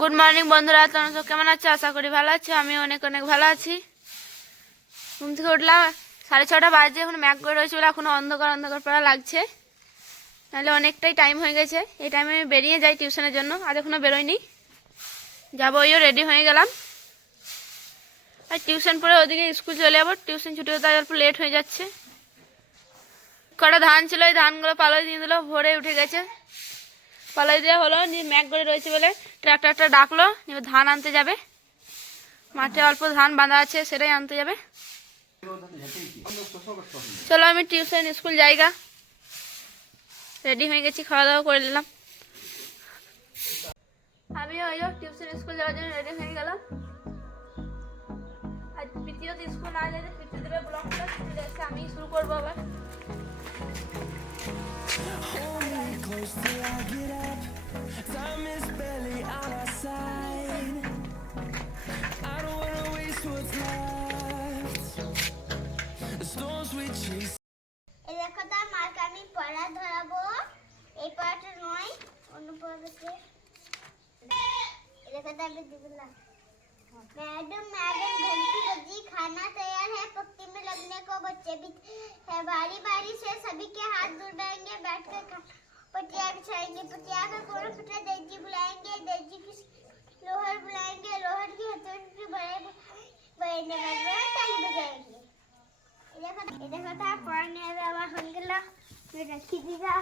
Good morning বন্ধুরা, তোমরা তো কেমন আছো? আশা করি ভালো আছো। আমি অনেক অনেক ভালো আছি। ঘুম থেকে উঠলাম 6:30 বাজে। এখন ম্যাগ করে রয়েছে বলে এখনো অন্ধকার অন্ধকার পড়া লাগছে, নাহলে অনেকটাই টাইম হয়ে গেছে। এই টাইমে আমি বেরিয়ে যাই টিউশনের জন্য, আজ এখনো বেরোয়নি, যাবো। ওইও রেডি হয়ে গেলাম। আর টিউশন পরে ওদিকে স্কুল চলে যাবো। টিউশন ছুটি হতে অল্প লেট হয়ে যাচ্ছে। কটা ধান ছিল, ওই ধানগুলো পালই দিয়ে দিল, ভোরে উঠে গেছে। পালাই দেওয়া হলো, ম্যাগ করে রয়েছে বলে ট্রাক্টরটা ডাকলো, ধান আনতে যাবে। মাঠে অল্প ধান বাঁধা আছে, সেটাই আনতে যাবে। চলো আমি টিউশন স্কুল জায়গা রেডি হয়ে গেছি, খাওয়া দাওয়া করে নিলাম। আমি ওই টিউশন স্কুল যাওয়ার জন্য রেডি হয়ে গেলাম। আর প্রীতিও তো স্কুল না যাবে, প্রীতি দেবে ব্লগটা, চলে এসে আমি শুরু করবো আবার। দেখো তার মাকে আমি পড়া ধরাবো। এই পড়াটা নয়, অন্য পড়াতে। देखो तो अभी दिखला। मैडम मैडम घंटी बजी, खाना तैयार है, पक्की में लगने को बच्चे भी है। बारी बारी से सभी के हाथ धुलवाएंगे, बैठकर पटिया बिछाएंगे। पटिया का कोना फटा दर्जी बुलाएंगे, दर्जी की लोहर बुलाएंगे, लोहर की हथौड़ी बड़े बड़े ताली बजाएंगे। ये देखो था पढ़ने वाला हंगला मैं रखी दीगा।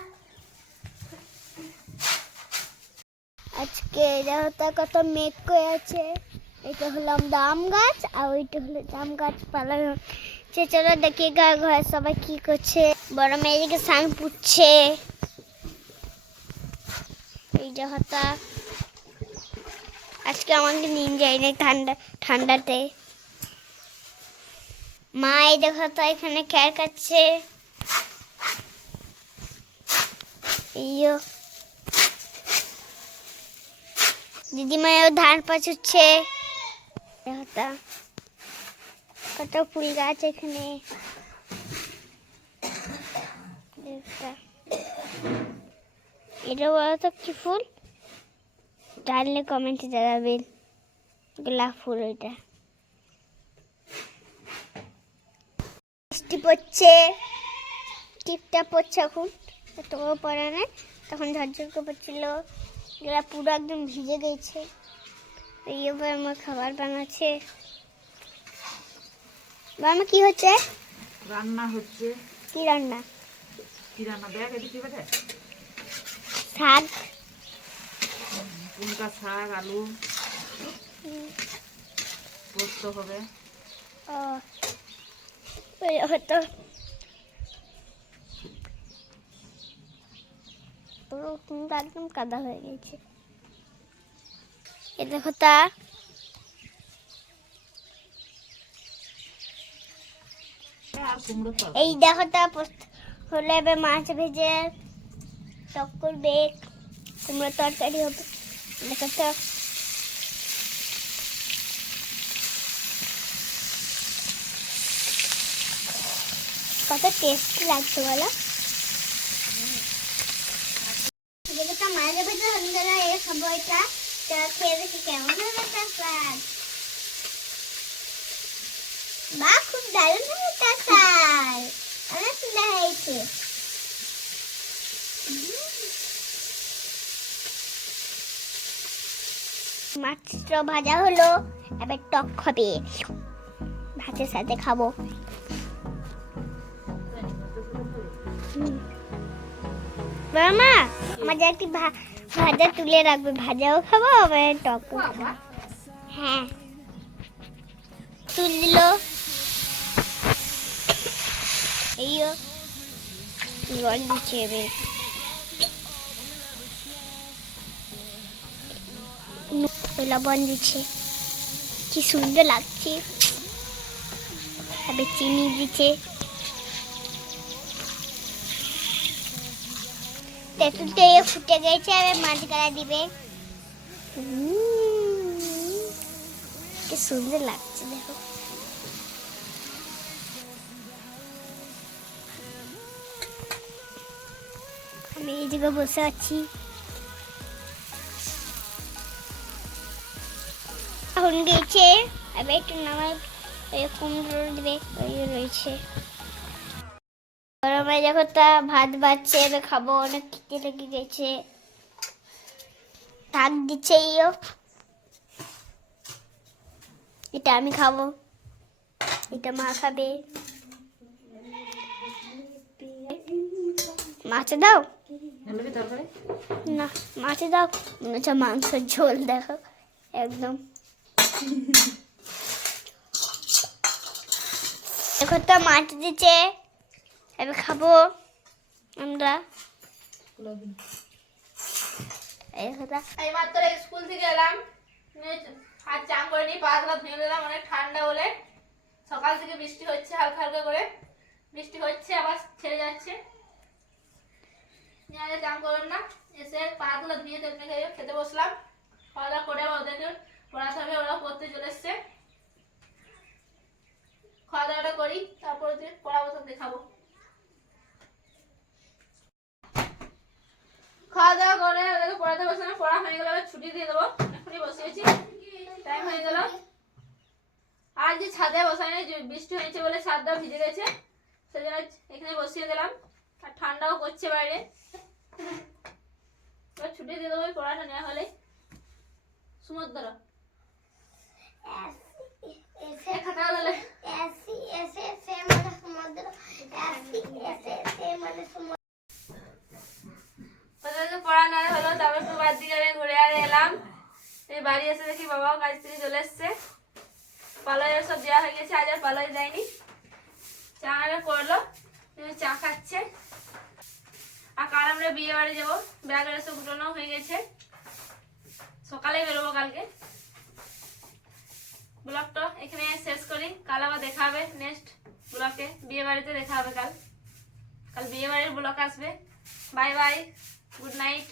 আজকে এটা কত মেঘ করে আছে। এটা হলাম দাম গাছ, আর ওইটা হলো জাম গাছ পালা হচ্ছে। চলো দেখি ঘরে সবাই কি করছে। বড় মেয়েদিকে স্নান পুচ্ছে। এইটা হতা আজকে আমাকে নিন যাই না ঠান্ডাতে। মা এই দেখো তো এখানে খেয়ার কাটছে। ইয়ো দিদিমাও ধান পাচুচ্ছে। কত ফুল গাছ এখানে। এটা বলো তো কি ফুল, জানলে কমেন্টে জানাবেন। গোলাপ ফুল ওইটা। বৃষ্টি পড়ছে, টিপটা পড়ছে এখন, তবুও পড়ে না, তখন ঝরঝর করে পড়ছিল। এরা পুরো একদম ভিজে গেছে। এইবার আমার খাবার বানাচ্ছে। বাবা কি হচ্ছে? রান্না হচ্ছে। কি রান্না? কি রান্না দেখ এদিকে বেটা? শাক, কুমড়া শাক, আলু পোস্ত হবে। ও হয়তো পুরো কুমড়া একদম কাদা হয়ে গেছে। এ দেখো তা এই দেখো তা হলে এবার মাছ ভেজে টক করবে, কুমড়ো তরকারি হবে। দেখো তো কত টেস্টি লাগছে বলো। দেখো মায়ের ভেতরে আমরা এই খাবো, এটা খেয়ে দেখি কেমন হবে তার স্বাদ। বা খুব দারুণ হবে তার স্বাদ, অনেক সুন্দর হয়েছে। মাছটা ভাজা হলো, এবার টক হবে, ভাতের সাথে খাবো। মামা আমাদের একটি ভাজা তুলে রাখবে, ভাজাও খাবো আবার টক। হ্যাঁ তুল দিল। এইও জল দিচ্ছে, লবণ দিচ্ছে, কি সুন্দর লাগছে। তবে চিনি দিচ্ছে। তেঁতুলটা ফুটে গেছে, এবার মাছ গালা দিবে। কি সুন্দর লাগছে দেখো। আমি এই জায়গায় বসে আছি। এখন গেছে, এবার একটু নামাই কুমড়ো দেবে ওই রয়েছে। গরমে দেখো তা ভাত বাড়ছে, এবার খাবো, অনেক খিদে লেগে গেছে। শাক দিচ্ছে ইও, এটা আমি খাবো, এটা মা খাবে। মাছ দাও নেবে তরকারি? না, মাছ দাও, মনে হচ্ছে মাংসের ঝোল, দেখো একদম। দেখো তো মাছ দিচ্ছে, এবার খাবো আমরা। এই কথা এই মাত্র স্কুল থেকে এলাম, হাত চান করে নিয়ে পা হাত ধুয়ে নিলাম, অনেক ঠান্ডা বলে। সকাল থেকে বৃষ্টি হচ্ছে, হালকা হালকা করে বৃষ্টি হচ্ছে, আবার ছেড়ে যাচ্ছে। আগে চান করলাম না, এসে পা হাতগুলো ধুয়ে তেল মেখে খেতে বসলাম। খাওয়া দাওয়া করে ওদেরকে পড়াতে হবে, ওরাও পড়তে চলে এসছে। খাওয়া দাওয়াটা করি, তারপর পড়াবো, সব দেখাবো। খাওয়া দাওয়া করে ওদেরকে পড়াতে বসলাম, পড়া হয়ে গেল, ছুটি দিয়ে দেবো। এখনই বসিয়েছি, টাইম হয়ে গেল। আর যে ছাদে বসাই নাই, বৃষ্টি হয়েছে বলে ছাদটা ভিজে গেছে, সেই জন্য এখানে বসিয়ে দিলাম। আর ঠান্ডাও করছে বাইরে, এবার ছুটি দিয়ে দেবো পড়াটা নেওয়া হলে। সমুদ্র খাতা হলে ওদেরকে পড়া নেওয়া হলো, তারপর একটু বাদ দিকে ঘুরে আর এলাম। এই বাড়ি এসে দেখি বাবাও কাজ থেকে চলে এসছে। পালয়ের সব দেওয়া হয়ে গেছে, আজ আর পালয় দেয়নি। চা করলো, চা খাচ্ছে। আর কাল আমরা বিয়ে বাড়ি যাবো, ব্যাগের সব গুটানো হয়ে গেছে, সকালে বেরোবো কালকে। ব্লগটা এখানে শেষ করি, কাল আবার দেখা হবে নেক্সট ব্লগে। বিয়ে বাড়িতে দেখা হবে কাল, কাল বিয়ে বাড়ির ব্লগ আসবে। Bye bye, good night.